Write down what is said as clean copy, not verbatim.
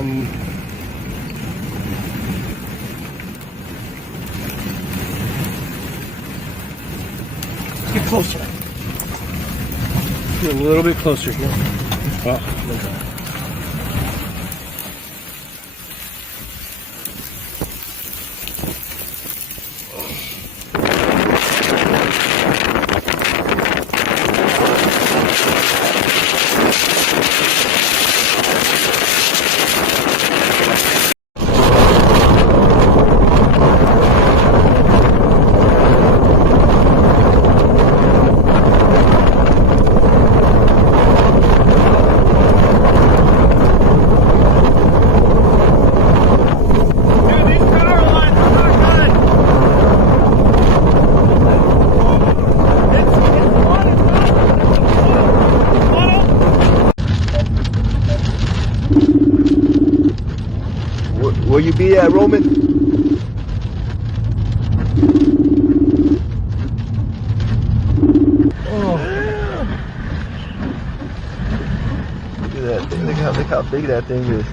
Get closer. Get a little bit closer here. Oh, okay. Where you be at, Roman? Oh. Look at that thing. Look how big that thing is.